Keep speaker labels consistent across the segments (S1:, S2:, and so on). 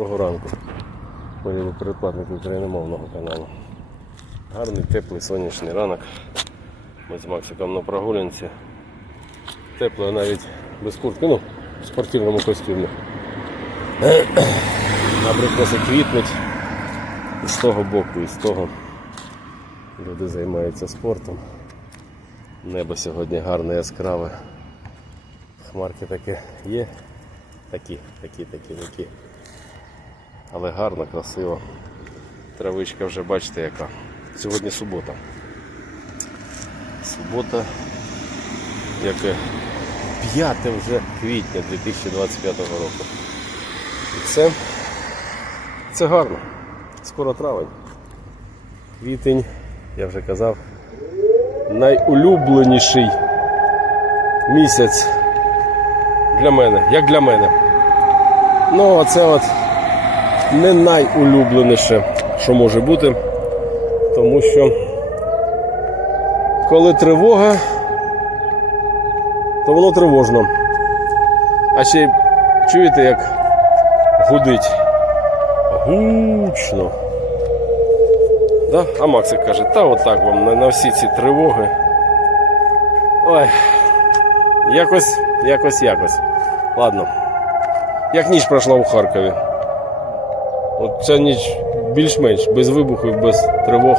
S1: Доброго ранку. Мої передплатники україномовного каналу. Гарний теплий сонячний ранок. Ми з Максиком на прогулянці. Тепло навіть без куртки, ну, в спортивному костюмі. Абрикоси квітнуть і з того боку, і з того. Люди займаються спортом. Небо сьогодні гарне, яскраве. Хмарки такі є. Такі, такі, такі, такі. Але гарно, красиво. Травичка вже бачите яка. Сьогодні субота. Субота, яке 5 вже квітня 2025 року. І це, це гарно. Скоро травень. Квітень, я вже казав, найулюбленіший місяць для мене, як для мене. Ну, оце от не найулюбленіше, що може бути, тому що коли тривога, то воно тривожно. А ще чуєте, як гудить гучно. Да? А Максик каже, та отак вам на, на всі ці тривоги. Ой, якось, якось, якось. Ладно. Як ніч пройшла у Харкові. От ця ніч більш-менш без вибухів, без тривог.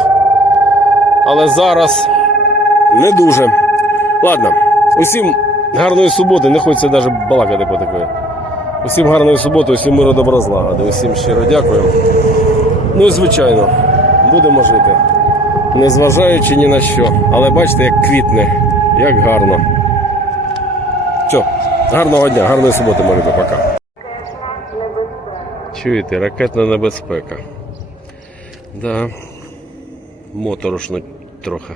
S1: Але зараз не дуже. Ладно, усім гарної суботи, не хочеться навіть балакати по такої. Усім гарної суботи, усім миру добра злагоди. Усім щиро дякую. Ну і звичайно, будемо жити. Незважаючи ні на що. Але бачите, як квітне, як гарно. Все, гарного дня, гарної суботи, моліте, пока. Чуєте, ракетна небезпека. Да. Моторошно трохи.